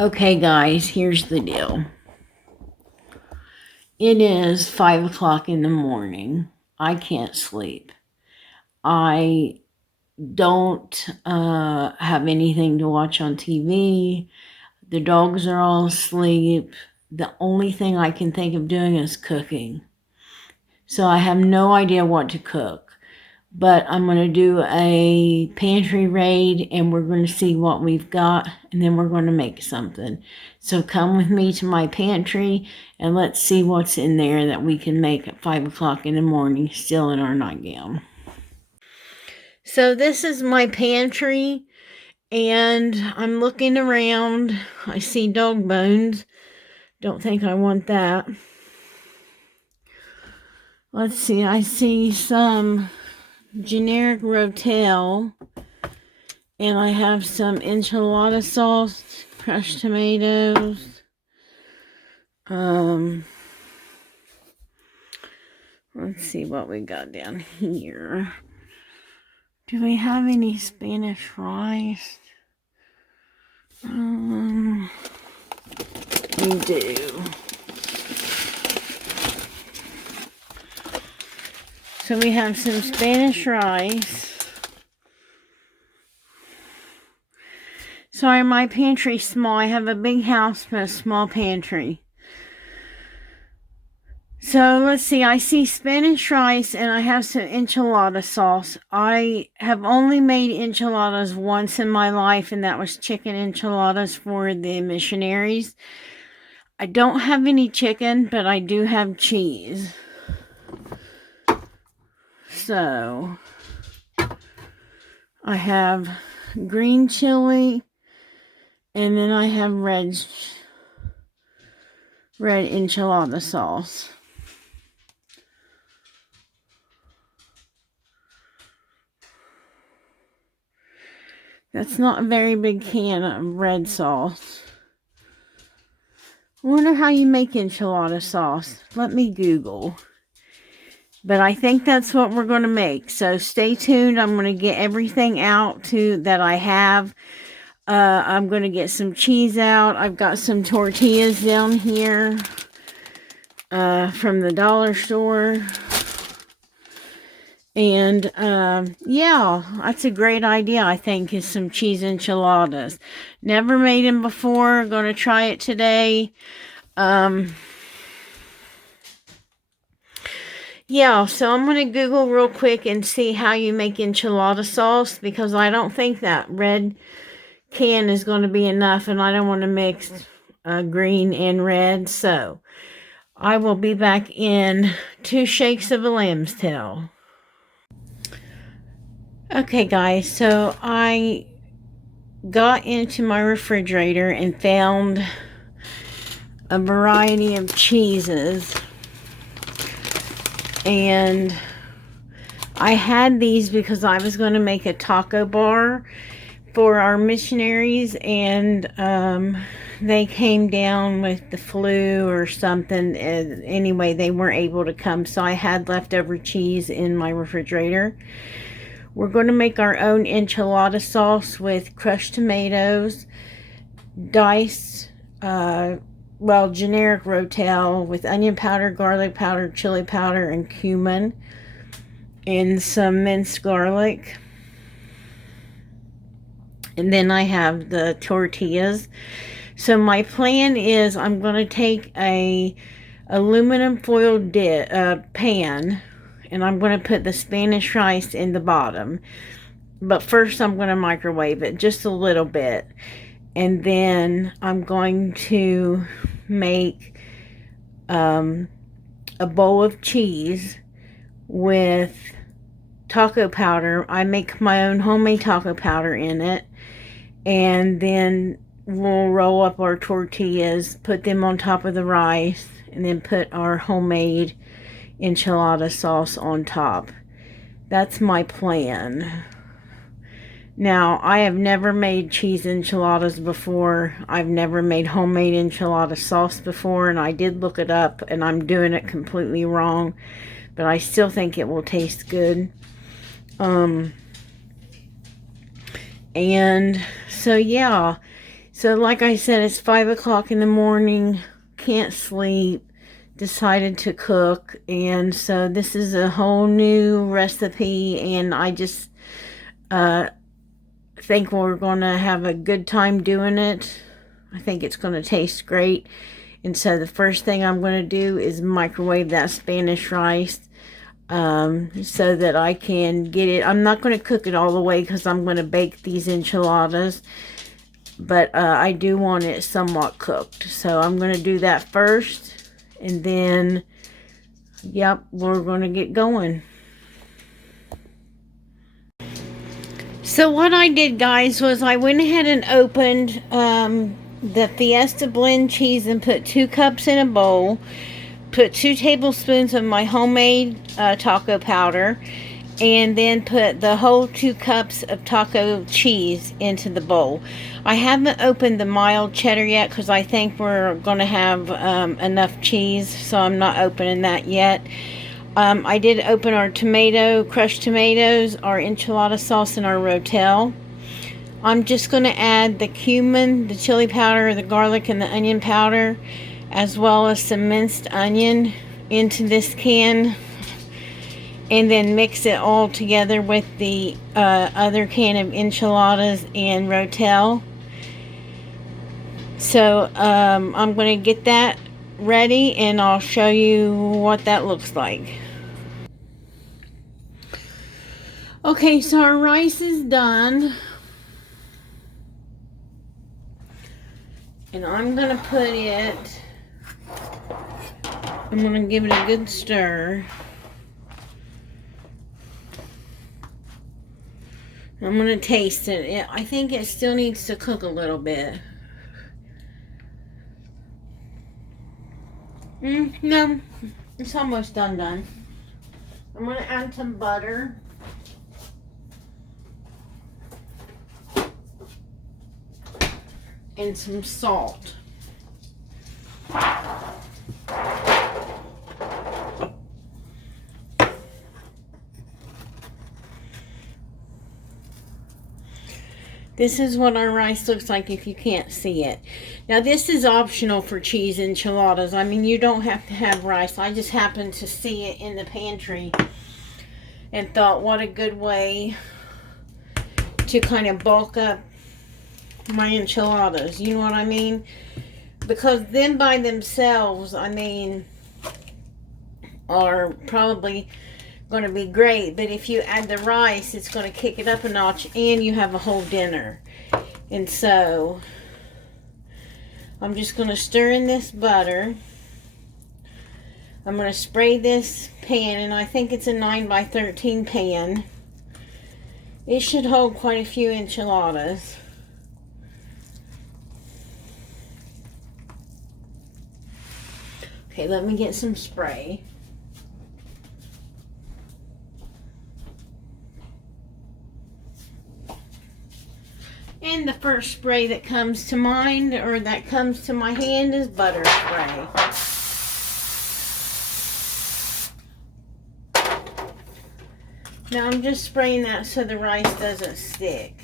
Okay, guys, here's the deal. It is 5 o'clock in the morning. I can't sleep. I don't have anything to watch on TV. The dogs are all asleep. The only thing I can think of doing is cooking. So I have no idea what to cook. But I'm going to do a pantry raid, and we're going to see what we've got, and then we're going to make something. So come with me to my pantry, and let's see what's in there that we can make at 5 o'clock in the morning, still in our nightgown. So this is my pantry, and I'm looking around. I see dog bones. Don't think I want that. Let's see, I see some generic rotel, and I have some enchilada sauce, crushed tomatoes, let's see what we got down here. Do we have any Spanish rice? We do. So we have some Spanish rice. Sorry, my pantry's small. I have a big house but a small pantry. So let's see. I see Spanish rice and I have some enchilada sauce. I have only made enchiladas once in my life, and that was chicken enchiladas for the missionaries. I don't have any chicken, but I do have cheese. So I have green chili, and then I have red enchilada sauce. That's not a very big can of red sauce. I wonder how you make enchilada sauce. Let me Google. But I think that's what we're going to make. So stay tuned. I'm going to get everything out that I have. I'm going to get some cheese out. I've got some tortillas down here from the dollar store. And yeah, that's a great idea, I think, is some cheese enchiladas. Never made them before. Going to try it today. Yeah, so I'm going to Google real quick and see how you make enchilada sauce, because I don't think that red can is going to be enough, and I don't want to mix green and red. So I will be back in 2 shakes of a lamb's tail. Okay, guys, so I got into my refrigerator and found a variety of cheeses. And I had these because I was going to make a taco bar for our missionaries, and they came down with the flu or something. And anyway, they weren't able to come, so I had leftover cheese in my refrigerator. We're going to make our own enchilada sauce with crushed tomatoes, diced generic rotel with onion powder, garlic powder, chili powder, and cumin, and some minced garlic. And then I have the tortillas. So my plan is I'm going to take a aluminum foil pan, and I'm going to put the Spanish rice in the bottom. But first I'm going to microwave it just a little bit. And then I'm going to make a bowl of cheese with taco powder. I make my own homemade taco powder in it. And then we'll roll up our tortillas, put them on top of the rice, and then put our homemade enchilada sauce on top. That's my plan. Now, I have never made cheese enchiladas before. I've never made homemade enchilada sauce before, and I did look it up, and I'm doing it completely wrong, but I still think it will taste good. And so, yeah. So like I said, it's 5 o'clock in the morning, can't sleep, decided to cook, and so this is a whole new recipe, and I just think we're going to have a good time doing it. I think it's going to taste great. And so the first thing I'm going to do is microwave that Spanish rice so that I can get it. I'm not going to cook it all the way because I'm going to bake these enchiladas. But I do want it somewhat cooked. So I'm going to do that first. And then, yep, we're going to get going. So what I did, guys, was I went ahead and opened the Fiesta blend cheese and put 2 cups in a bowl. Put 2 tablespoons of my homemade taco powder. And then put the whole 2 cups of taco cheese into the bowl. I haven't opened the mild cheddar yet because I think we're going to have enough cheese. So I'm not opening that yet. I did open our crushed tomatoes, our enchilada sauce, and our rotel. I'm just going to add the cumin, the chili powder, the garlic, and the onion powder, as well as some minced onion into this can. And then mix it all together with the other can of enchiladas and rotel. So I'm going to get that ready and I'll show you what that looks like. Okay, so our rice is done. And I'm going to put it, I'm going to give it a good stir. I'm going to taste it. I think it still needs to cook a little bit. No, it's almost done. I'm going to add some butter. And some salt. This is what our rice looks like if you can't see it. Now this is optional for cheese enchiladas. I mean, you don't have to have rice. I just happened to see it in the pantry and thought what a good way to kind of bulk up my enchiladas. You know what I mean? Because them by themselves, I mean, are probably going to be great, but if you add the rice, it's going to kick it up a notch and you have a whole dinner. And so I'm just going to stir in this butter. I'm going to spray this pan, and I think it's a 9x13 pan. It should hold quite a few enchiladas. Okay, let me get some spray. And the first spray that comes to mind, or that comes to my hand, is butter spray. Now I'm just spraying that so the rice doesn't stick.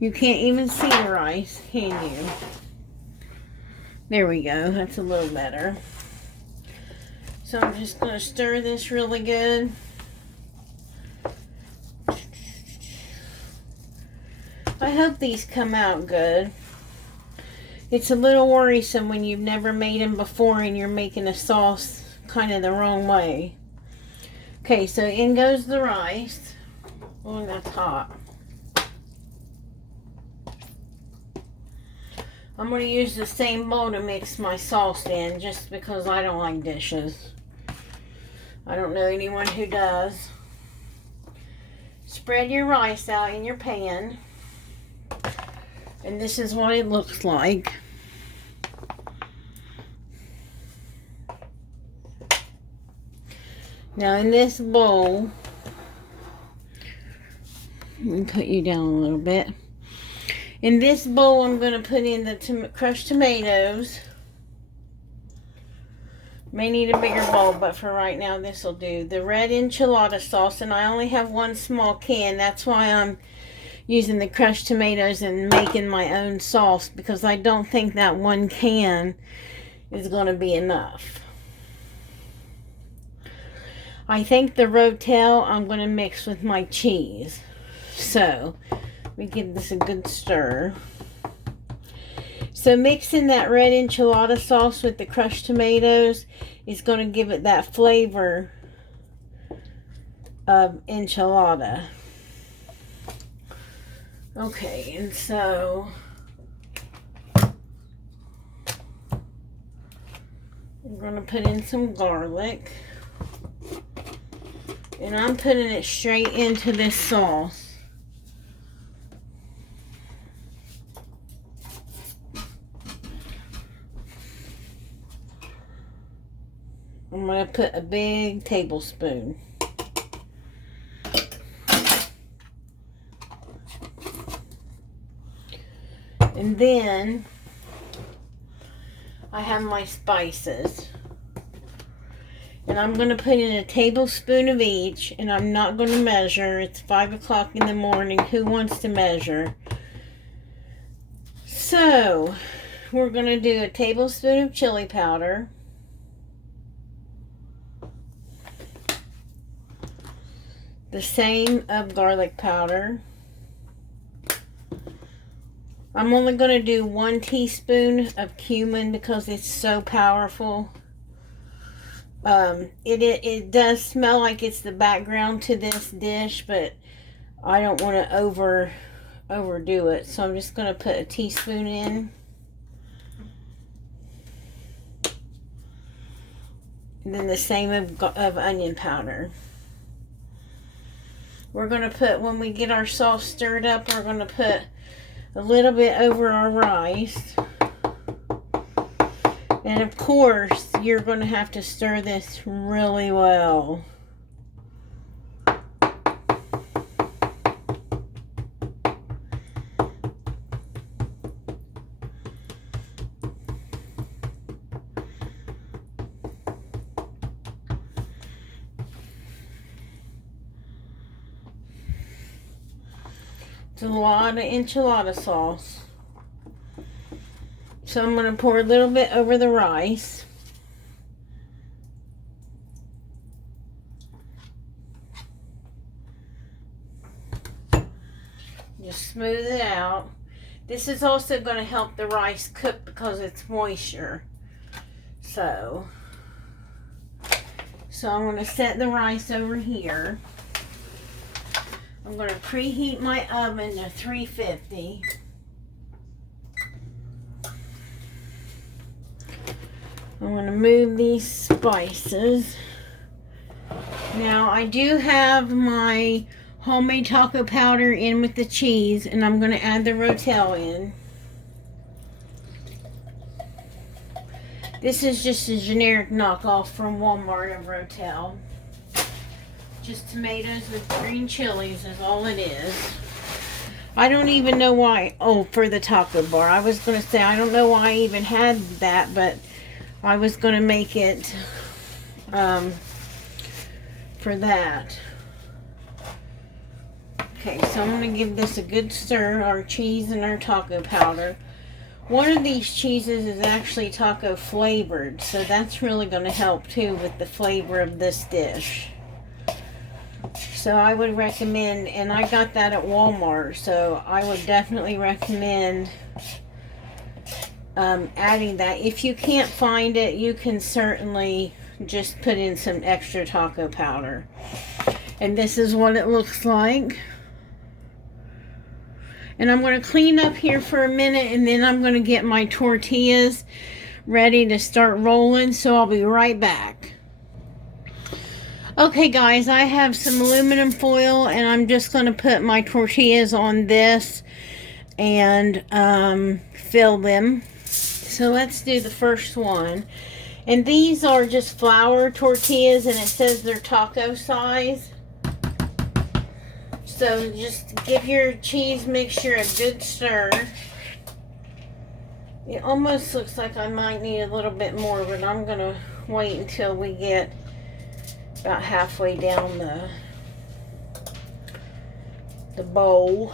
You can't even see the rice, can you? There we go, that's a little better. So I'm just going to stir this really good. I hope these come out good. It's a little worrisome when you've never made them before and you're making a sauce kind of the wrong way. Okay, so in goes the rice. Oh, that's hot. I'm going to use the same bowl to mix my sauce in just because I don't like dishes. I don't know anyone who does. Spread your rice out in your pan. And this is what it looks like. Now in this bowl, let me put you down a little bit. In this bowl, I'm going to put in the crushed tomatoes. May need a bigger bowl, but for right now this will do. The red enchilada sauce, and I only have one small can. That's why I'm using the crushed tomatoes and making my own sauce, because I don't think that one can is going to be enough. I think the rotel I'm going to mix with my cheese. So, let me give this a good stir. So mixing that red enchilada sauce with the crushed tomatoes is going to give it that flavor of enchilada. Okay, and so I'm going to put in some garlic. And I'm putting it straight into this sauce. I'm going to put a big tablespoon. And then I have my spices. And I'm going to put in a tablespoon of each, and I'm not going to measure. It's 5 o'clock in the morning. Who wants to measure? So, we're going to do a tablespoon of chili powder. The same of garlic powder. I'm only going to do 1 teaspoon of cumin because it's so powerful. It does smell like it's the background to this dish, but I don't want to overdo it. So I'm just going to put a teaspoon in. And then the same of onion powder. We're going to put, when we get our sauce stirred up, we're going to put a little bit over our rice. And of course, you're going to have to stir this really well. It's a lot of enchilada sauce. So I'm going to pour a little bit over the rice. Just smooth it out. This is also going to help the rice cook because it's moisture. So I'm going to set the rice over here. I'm going to preheat my oven to 350. I'm going to move these spices. Now, I do have my homemade taco powder in with the cheese, and I'm going to add the rotel in. This is just a generic knockoff from Walmart of rotel. Just tomatoes with green chilies is all it is. I don't even know why. Oh, for the taco bar. I was going to say, I don't know why I even had that, but I was going to make it for that. Okay, so I'm going to give this a good stir, our cheese and our taco powder. One of these cheeses is actually taco flavored, so that's really going to help too with the flavor of this dish. So I would recommend, and I got that at Walmart, so I would definitely recommend adding that. If you can't find it, you can certainly just put in some extra taco powder. And this is what it looks like. And I'm going to clean up here for a minute, and then I'm going to get my tortillas ready to start rolling, so I'll be right back. Okay guys, I have some aluminum foil, and I'm just going to put my tortillas on this and fill them. So let's do the first one. And these are just flour tortillas, and it says they're taco size. So just give your cheese mixture a good stir. It almost looks like I might need a little bit more, but I'm going to wait until we get about halfway down the bowl.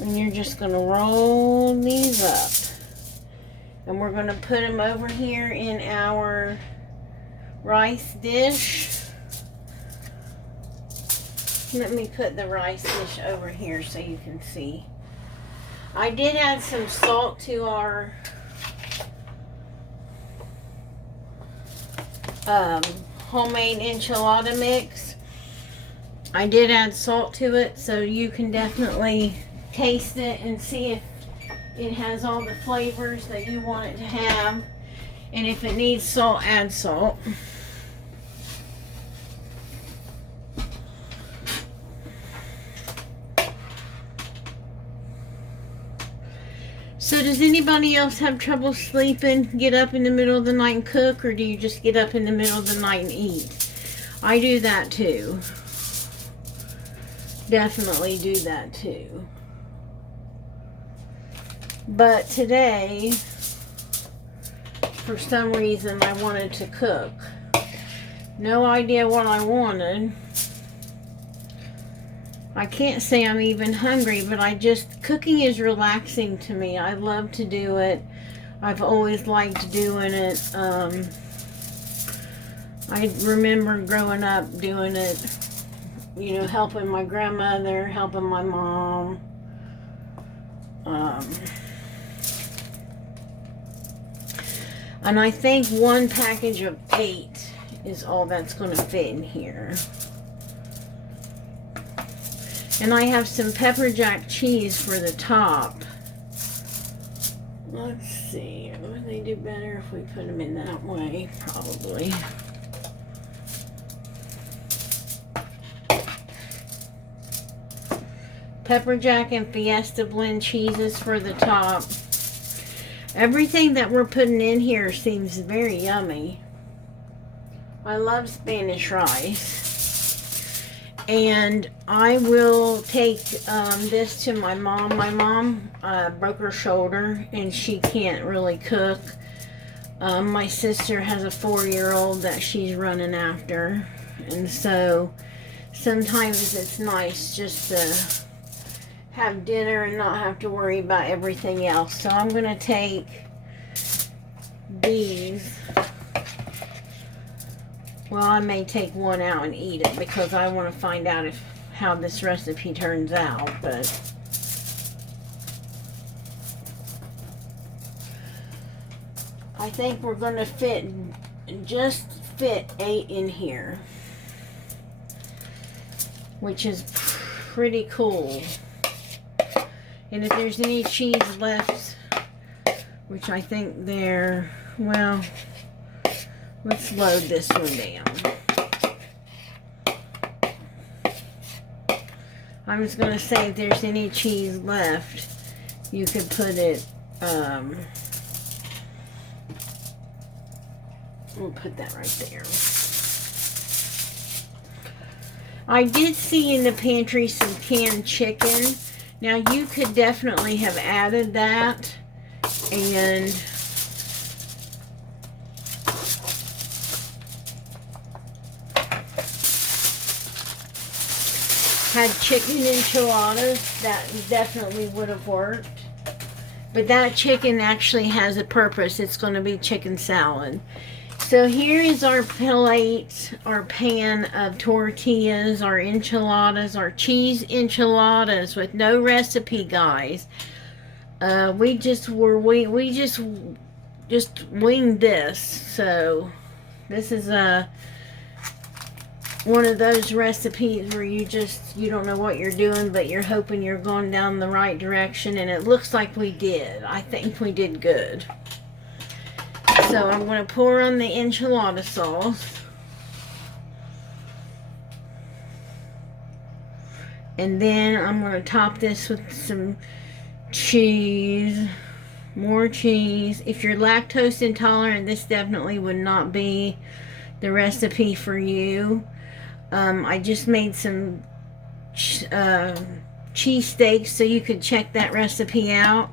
And you're just going to roll these up. And we're going to put them over here in our rice dish. Let me put the rice dish over here so you can see. I did add some salt to our homemade enchilada mix. I did add salt to it, so you can definitely taste it and see if it has all the flavors that you want it to have. And if it needs salt, add salt. So does anybody else have trouble sleeping, get up in the middle of the night and cook, or do you just get up in the middle of the night and eat? I do that too. Definitely do that too. But today, for some reason, I wanted to cook. No idea what I wanted. I can't say I'm even hungry, but cooking is relaxing to me. I love to do it. I've always liked doing it. I remember growing up doing it, you know, helping my grandmother, helping my mom. And I think one package of 8 is all that's going to fit in here. And I have some pepper jack cheese for the top. Let's see. Would they do better if we put them in that way? Probably. Pepper jack and fiesta blend cheeses for the top. Everything that we're putting in here seems very yummy. I love Spanish rice. And I will take this to my mom. My mom broke her shoulder and she can't really cook. My sister has a 4-year-old that she's running after. And so sometimes it's nice just to have dinner and not have to worry about everything else. So I'm going to take these. Well, I may take one out and eat it because I want to find out how this recipe turns out. But I think we're going to just fit 8 in here, which is pretty cool. And if there's any cheese left, which I think well, let's load this one down. I was going to say if there's any cheese left, you could put it, we'll put that right there. I did see in the pantry some canned chicken. Now you could definitely have added that and had chicken enchiladas. That definitely would have worked. But that chicken actually has a purpose. It's going to be chicken salad. So here is our plate, our pan of tortillas, our enchiladas, our cheese enchiladas with no recipe, guys. We just winged this. So this is one of those recipes where you don't know what you're doing, but you're hoping you're going down the right direction, and it looks like we did. I think we did good. So I'm going to pour on the enchilada sauce. And then I'm going to top this with some cheese. More cheese. If you're lactose intolerant, this definitely would not be the recipe for you. I just made some cheese steaks, so you could check that recipe out.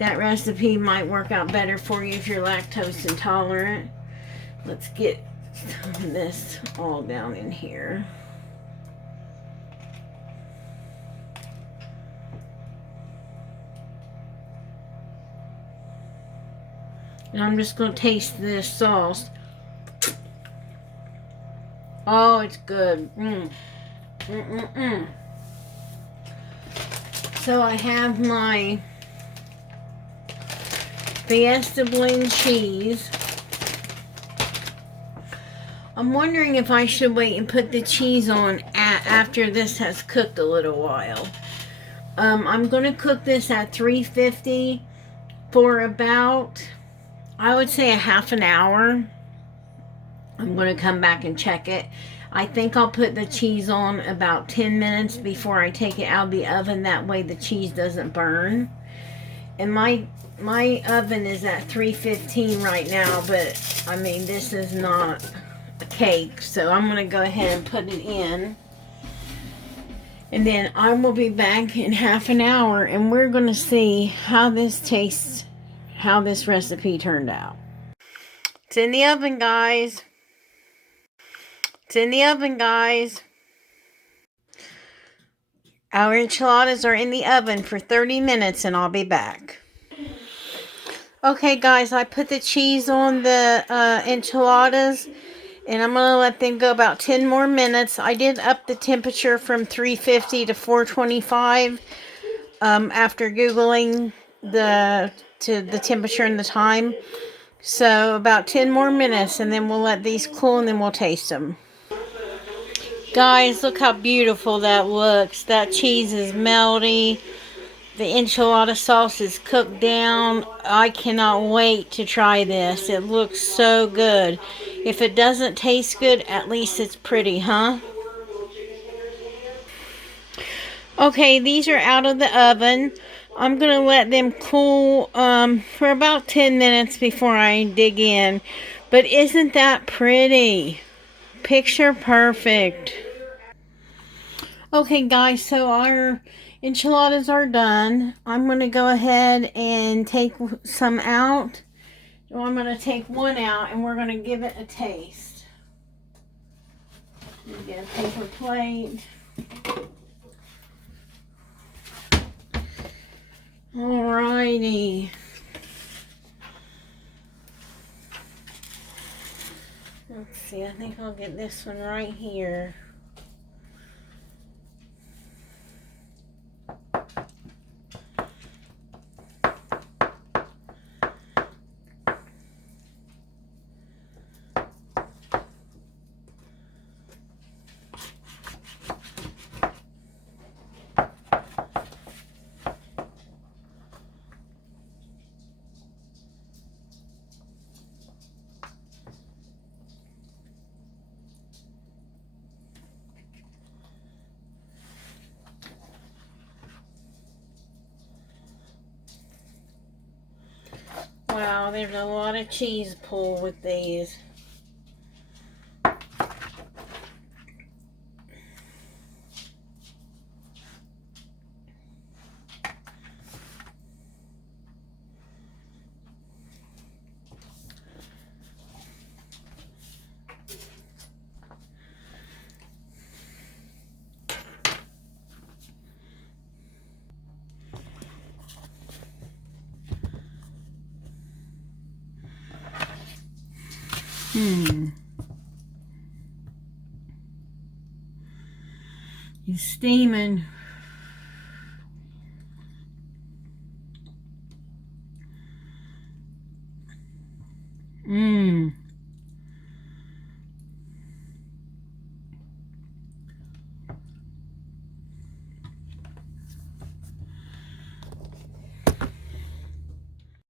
that recipe might work out better for you if you're lactose intolerant. Let's get some of this all down in here. And I'm just going to taste this sauce. Oh, it's good. So I have my Fiesta blend cheese. I'm wondering if I should wait and put the cheese on after this has cooked a little while. I'm going to cook this at 350 for about, I would say, a half an hour. I'm going to come back and check it. I think I'll put the cheese on about 10 minutes before I take it out of the oven. That way the cheese doesn't burn. And my oven is at 315 right now, but I mean, this is not a cake. So I'm going to go ahead and put it in. And then I will be back in half an hour and we're going to see how this tastes, how this recipe turned out. It's in the oven, guys. It's in the oven, guys. Our enchiladas are in the oven for 30 minutes and I'll be back. Okay, guys, I put the cheese on the enchiladas and I'm going to let them go about 10 more minutes. I did up the temperature from 350 to 425 after Googling the temperature and the time. So about 10 more minutes and then we'll let these cool and then we'll taste them. Guys, look how beautiful that looks. That cheese is melty. The enchilada sauce is cooked down. I cannot wait to try this. It looks so good. If it doesn't taste good, at least it's pretty, huh? Okay, these are out of the oven. I'm going to let them cool for about 10 minutes before I dig in. But isn't that pretty? Picture perfect. Okay, guys, so our enchiladas are done. I'm going to go ahead and take some out. So I'm going to take one out and we're going to give it a taste. Get a paper plate. Alrighty. Let's see, I think I'll get this one right here. Wow, there's a lot of cheese pull with these. It's steaming. Mmm.